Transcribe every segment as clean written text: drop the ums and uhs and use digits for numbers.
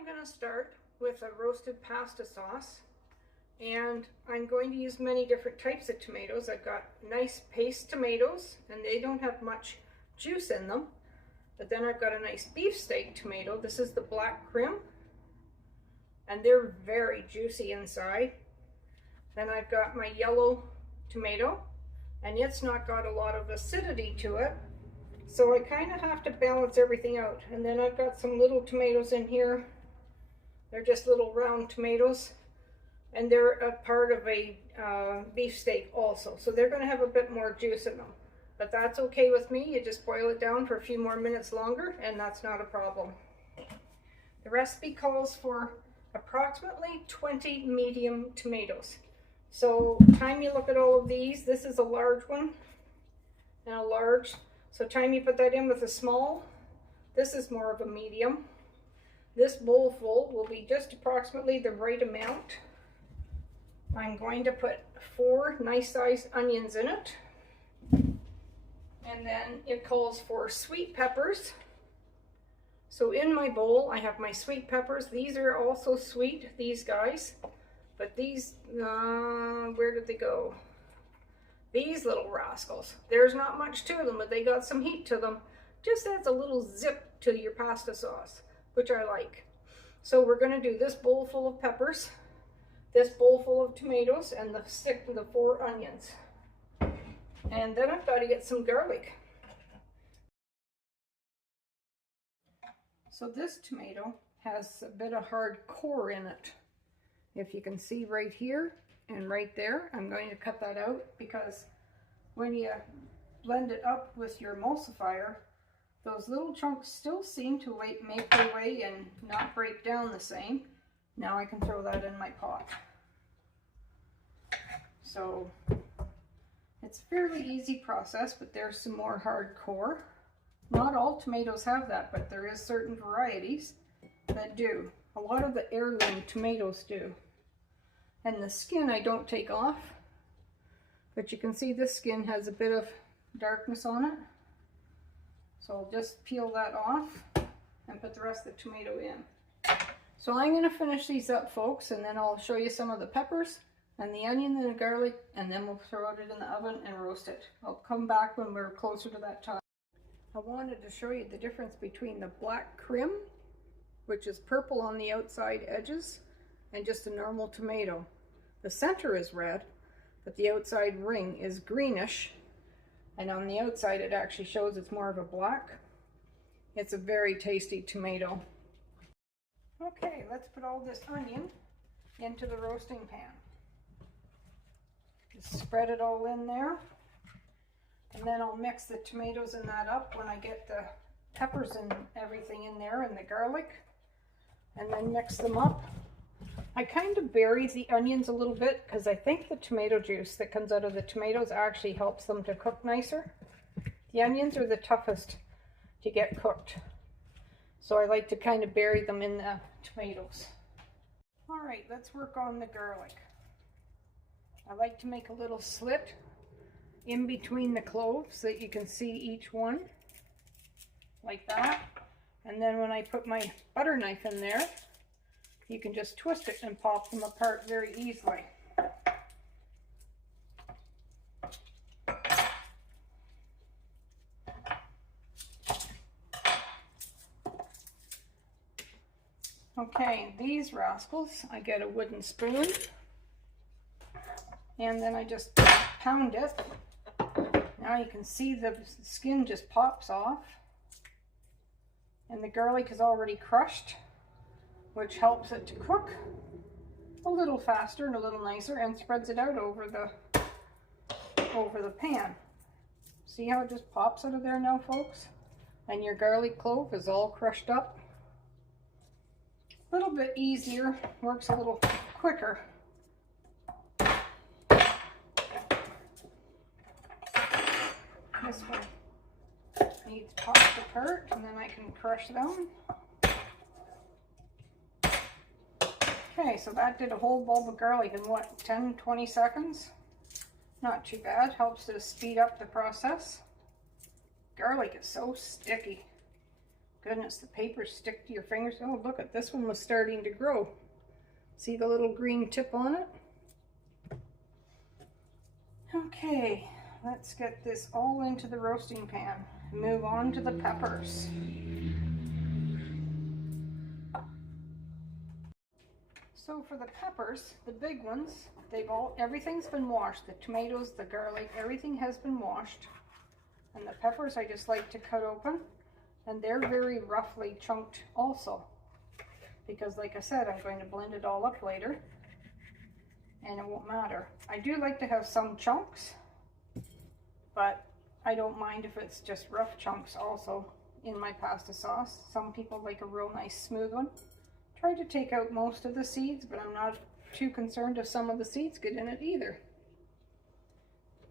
I'm going to start with a roasted pasta sauce, and I'm going to use many different types of tomatoes. I've got nice paste tomatoes, and they don't have much juice in them. But then I've got a nice beefsteak tomato. This is the black Krim, and they're very juicy inside. Then I've got my yellow tomato, and it's not got a lot of acidity to it. So I kind of have to balance everything out. And then I've got some little tomatoes in here. They're just little round tomatoes, and they're a part of a beefsteak also. So they're going to have a bit more juice in them. But that's okay with me. You just boil it down for a few more minutes longer, and that's not a problem. The recipe calls for approximately 20 medium tomatoes. So time you look at all of these, this is a large one and a large. So time you put that in with a small, this is more of a medium. This bowl full will be just approximately the right amount. I'm going to put 4 nice sized onions in it. And then it calls for sweet peppers. So in my bowl I have my sweet peppers. These are also sweet, these guys. But these, where did they go? These little rascals. There's not much to them, but they got some heat to them. Just adds a little zip to your pasta sauce, which I like. So we're going to do this bowl full of peppers, this bowl full of tomatoes, and the 4 onions. And then I've got to get some garlic. So this tomato has a bit of hard core in it. If you can see right here and right there, I'm going to cut that out because when you blend it up with your emulsifier, those little chunks still seem to make their way and not break down the same. Now I can throw that in my pot. So it's a fairly easy process, but there's some more hard core. Not all tomatoes have that, but there is certain varieties that do. A lot of the heirloom tomatoes do. And the skin I don't take off, but you can see this skin has a bit of darkness on it. So I'll just peel that off and put the rest of the tomato in. So I'm going to finish these up, folks, and then I'll show you some of the peppers and the onion and the garlic, and then we'll throw it in the oven and roast it. I'll come back when we're closer to that time. I wanted to show you the difference between the black Krim, which is purple on the outside edges, and just a normal tomato. The center is red, but the outside ring is greenish, and on the outside it actually shows it's more of a black. It's a very tasty tomato. Okay, let's put all this onion into the roasting pan. Just spread it all in there, and then I'll mix the tomatoes and that up when I get the peppers and everything in there and the garlic, and then mix them up. I kind of bury the onions a little bit because I think the tomato juice that comes out of the tomatoes actually helps them to cook nicer. The onions are the toughest to get cooked, so I like to kind of bury them in the tomatoes. All right, let's work on the garlic. I like to make a little slit in between the cloves so that you can see each one, like that. And then when I put my butter knife in there, you can just twist it and pop them apart very easily. Okay, these rascals, I get a wooden spoon, and then I just pound it. Now you can see the skin just pops off, and the garlic is already crushed, which helps it to cook a little faster and a little nicer, and spreads it out over the pan. See how it just pops out of there now, folks? And your garlic clove is all crushed up. A little bit easier, works a little quicker. This one needs popped apart, and then I can crush them. Okay, so that did a whole bulb of garlic in what, 10-20 seconds? Not too bad, helps to speed up the process. Garlic is so sticky. Goodness, the papers stick to your fingers. Oh, look at this one was starting to grow. See the little green tip on it? Okay, let's get this all into the roasting pan. Move on to the peppers. So for the peppers, the big ones, everything's been washed. The tomatoes, the garlic, everything has been washed. And the peppers I just like to cut open, and they're very roughly chunked also. Because like I said, I'm going to blend it all up later, and it won't matter. I do like to have some chunks, but I don't mind if it's just rough chunks also in my pasta sauce. Some people like a real nice smooth one. Try to take out most of the seeds, but I'm not too concerned if some of the seeds get in it either.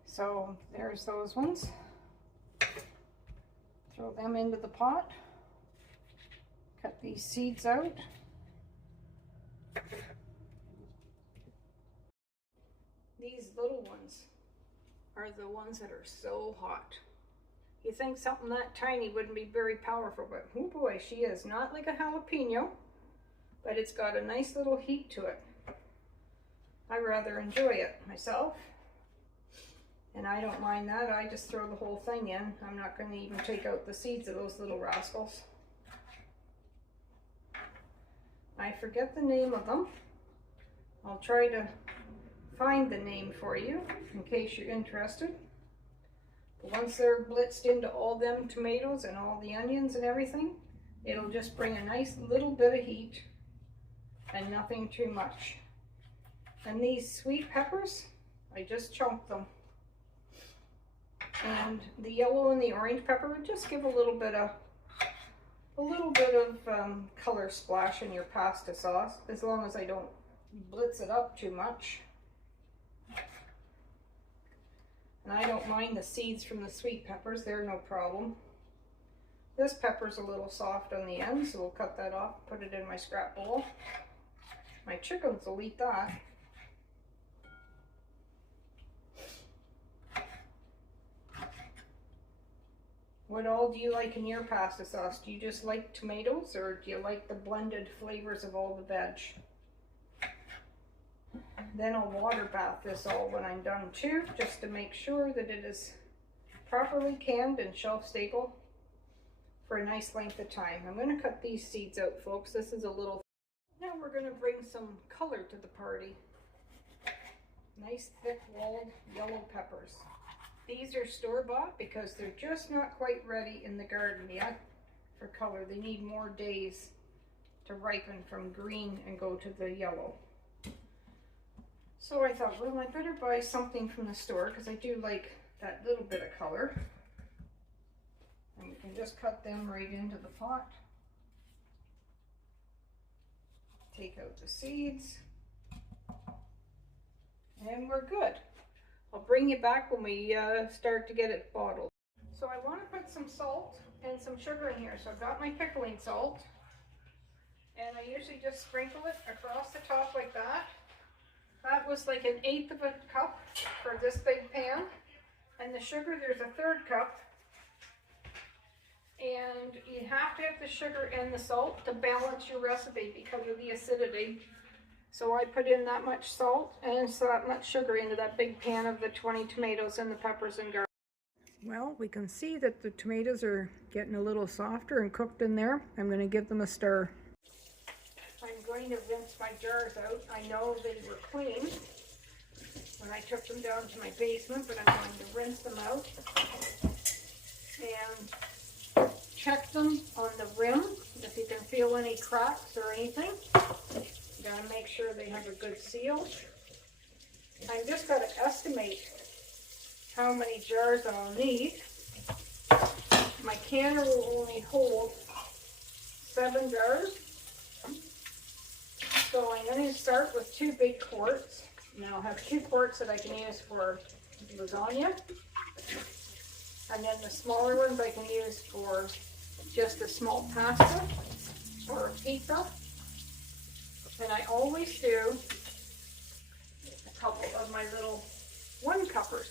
So there's those ones. Throw them into the pot. Cut these seeds out. These little ones are the ones that are so hot. You think something that tiny wouldn't be very powerful, but oh boy, she is. Not like a jalapeno, but it's got a nice little heat to it. I rather enjoy it myself, and I don't mind that. I just throw the whole thing in. I'm not going to even take out the seeds of those little rascals. I forget the name of them. I'll try to find the name for you in case you're interested. But once they're blitzed into all them tomatoes and all the onions and everything, it'll just bring a nice little bit of heat and nothing too much. And these sweet peppers, I just chunked them. And the yellow and the orange pepper would just give a little bit of color splash in your pasta sauce, as long as I don't blitz it up too much. And I don't mind the seeds from the sweet peppers, they're no problem. This pepper's a little soft on the end, so we'll cut that off, put it in my scrap bowl. My chickens will eat that. What all do you like in your pasta sauce? Do you just like tomatoes, or do you like the blended flavors of all the veg? Then I'll water bath this all when I'm done too, just to make sure that it is properly canned and shelf stable for a nice length of time. I'm going to cut these seeds out, folks. This is a little... Now we're going to bring some color to the party. Nice thick walled yellow peppers. These are store-bought because they're just not quite ready in the garden yet for color. They need more days to ripen from green and go to the yellow. So I thought, well, I better buy something from the store because I do like that little bit of color. And you can just cut them right into the pot. Take out the seeds. And we're good. I'll bring you back when we start to get it bottled. So I want to put some salt and some sugar in here. So I've got my pickling salt. And I usually just sprinkle it across the top like that. That was like 1/8 of a cup for this big pan. And the sugar, there's a 1/3 cup. And you have to have the sugar and the salt to balance your recipe because of the acidity. So I put in that much salt and so that much sugar into that big pan of the 20 tomatoes and the peppers and garlic. Well, we can see that the tomatoes are getting a little softer and cooked in there. I'm going to give them a stir. I'm going to rinse my jars out. I know they were clean when I took them down to my basement, but I'm going to rinse them out and check them on the rim if you can feel any cracks or anything. You gotta make sure they have a good seal. I'm just gotta estimate how many jars I'll need. My canner will only hold 7 jars. So I'm going to start with 2 big quarts. Now I'll have 2 quarts that I can use for lasagna. And then the smaller ones I can use for just a small pasta or pizza. And I always do a couple of my little 1-cuppers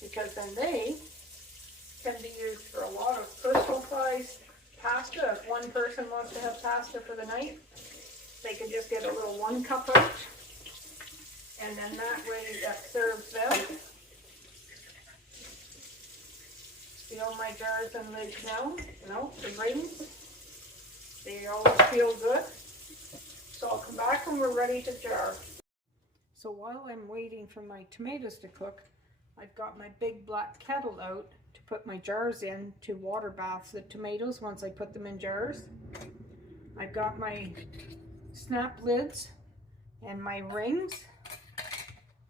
because then they can be used for a lot of personal size pasta. If one person wants to have pasta for the night, they can just get a little 1 cup out, and then that way that serves them. See all my jars and lids now? No, the rings, they all feel good. So I'll come back when we're ready to jar. So while I'm waiting for my tomatoes to cook, I've got my big black kettle out to put my jars in to water bath the tomatoes once I put them in jars. I've got my snap lids and my rings.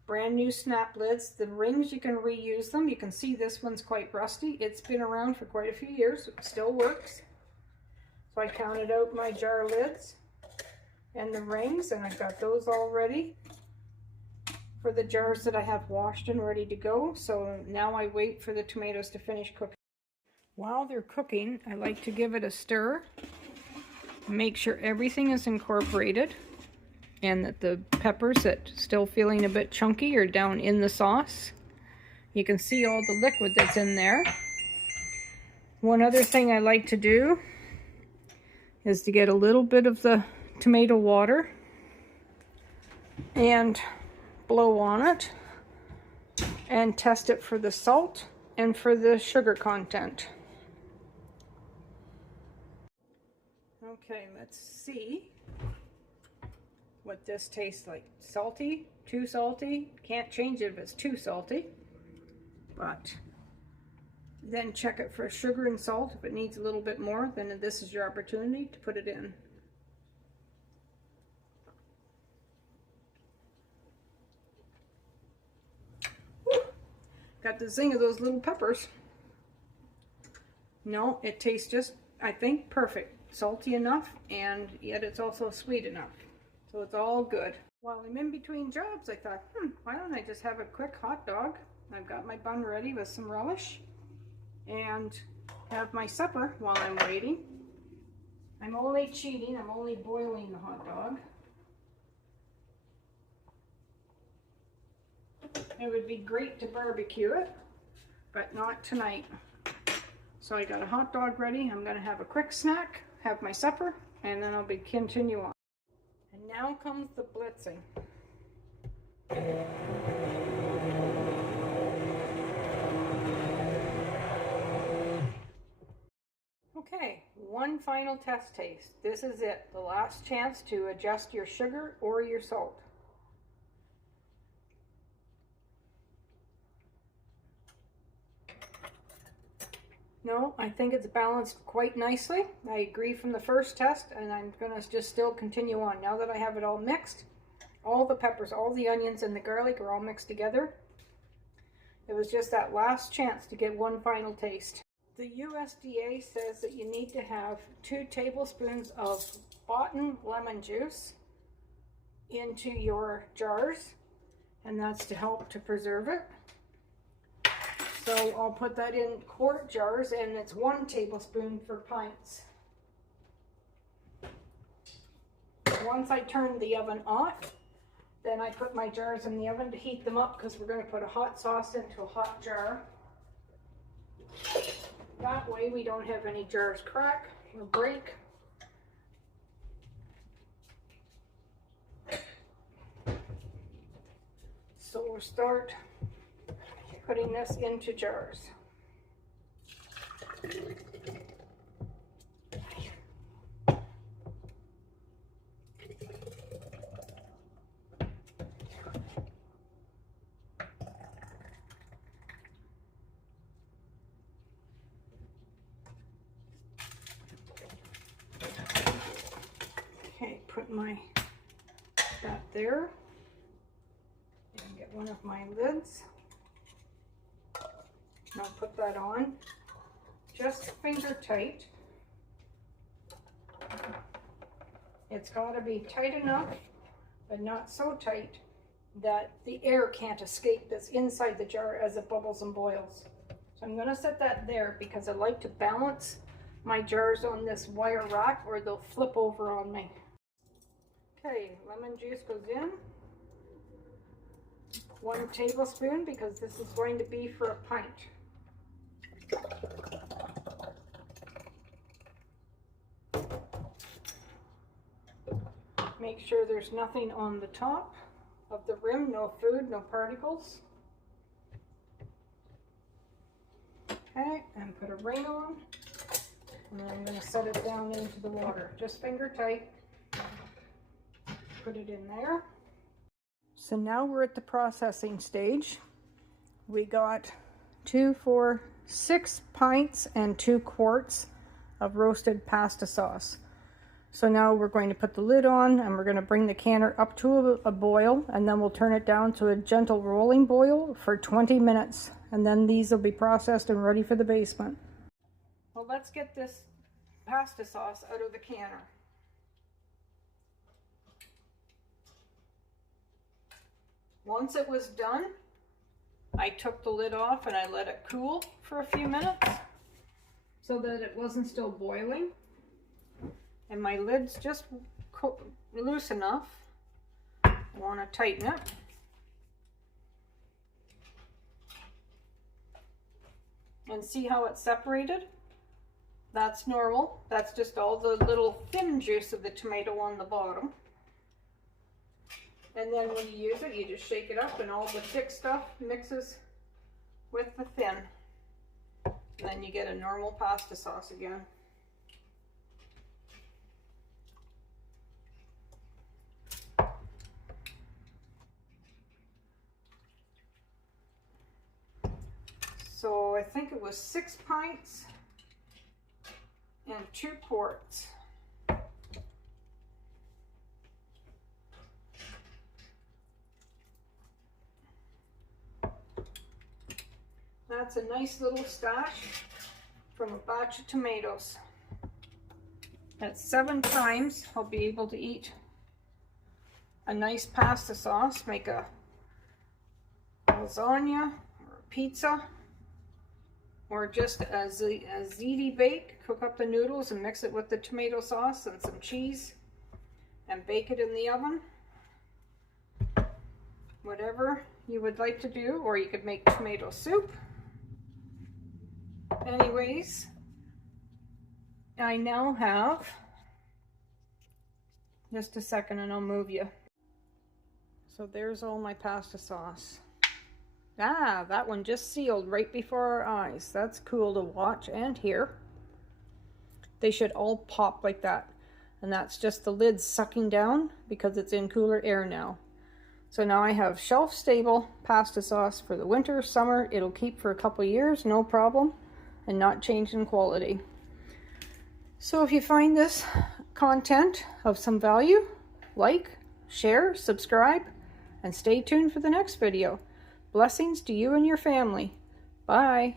Brand new snap lids. The rings, you can reuse them. You can see this one's quite rusty. It's been around for quite a few years. It still works. So I counted out my jar lids and the rings, and I've got those all ready for the jars that I have washed and ready to go. So now I wait for the tomatoes to finish cooking. While they're cooking, I like to give it a stir. Make sure everything is incorporated and that the peppers that still feeling a bit chunky are down in the sauce. You can see all the liquid that's in there. One other thing I like to do is to get a little bit of the tomato water and blow on it and test it for the salt and for the sugar content. Okay, let's see what this tastes like. Salty, too salty. Can't change it if it's too salty, but then check it for sugar and salt. If it needs a little bit more, then this is your opportunity to put it in. Whew. Got the zing of those little peppers. No, it tastes just, I think, perfect. Salty enough, and yet it's also sweet enough. So it's all good. While I'm in between jobs, I thought, why don't I just have a quick hot dog? I've got my bun ready with some relish and have my supper while I'm waiting. I'm only cheating, I'm only boiling the hot dog. It would be great to barbecue it, but not tonight. So I got a hot dog ready. I'm gonna have a quick snack, have my supper, and then I'll continue on. And now comes the blitzing. Okay, one final test taste. This is it, the last chance to adjust your sugar or your salt. No, I think it's balanced quite nicely. I agree from the first test, and I'm gonna just still continue on. Now that I have it all mixed, all the peppers, all the onions, and the garlic are all mixed together. It was just that last chance to get one final taste. The USDA says that you need to have 2 tablespoons of boughten lemon juice into your jars, and that's to help to preserve it. So I'll put that in quart jars, and it's 1 tablespoon for pints. Once I turn the oven off, then I put my jars in the oven to heat them up, because we're going to put a hot sauce into a hot jar. That way we don't have any jars crack or break. So we'll start putting this into jars. Okay, put that there, and get one of my lids. And I'll put that on, just finger tight. It's got to be tight enough, but not so tight that the air can't escape that's inside the jar as it bubbles and boils. So I'm going to set that there because I like to balance my jars on this wire rack or they'll flip over on me. Okay, lemon juice goes in. 1 tablespoon because this is going to be for a pint. Make sure there's nothing on the top of the rim, no food, no particles. Okay, and put a ring on. And then I'm going to set it down into the water, just finger tight. Put it in there. So now we're at the processing stage. We got 2, 4, 6 pints and 2 quarts of roasted pasta sauce. So now we're going to put the lid on and we're going to bring the canner up to a boil, and then we'll turn it down to a gentle rolling boil for 20 minutes. And then these will be processed and ready for the basement. Well, let's get this pasta sauce out of the canner. Once it was done, I took the lid off and I let it cool for a few minutes so that it wasn't still boiling. And my lid's just loose enough. I want to tighten it. And see how it's separated? That's normal. That's just all the little thin juice of the tomato on the bottom. And then when you use it, you just shake it up and all the thick stuff mixes with the thin. And then you get a normal pasta sauce again. So I think it was 6 pints and 2 quarts. That's a nice little stash from a batch of tomatoes. That's 7 times I'll be able to eat a nice pasta sauce, make a lasagna or a pizza, or just a ziti bake. Cook up the noodles and mix it with the tomato sauce and some cheese and bake it in the oven. Whatever you would like to do, or you could make tomato soup. Anyways, I now have, just a second and I'll move you. So there's all my pasta sauce. Ah, that one just sealed right before our eyes. That's cool to watch and hear. They should all pop like that. And that's just the lid sucking down because it's in cooler air now. So now I have shelf-stable pasta sauce for the winter, summer. It'll keep for a couple years, no problem, and not change in quality. So if you find this content of some value, like, share, subscribe, and stay tuned for the next video. Blessings to you and your family. Bye.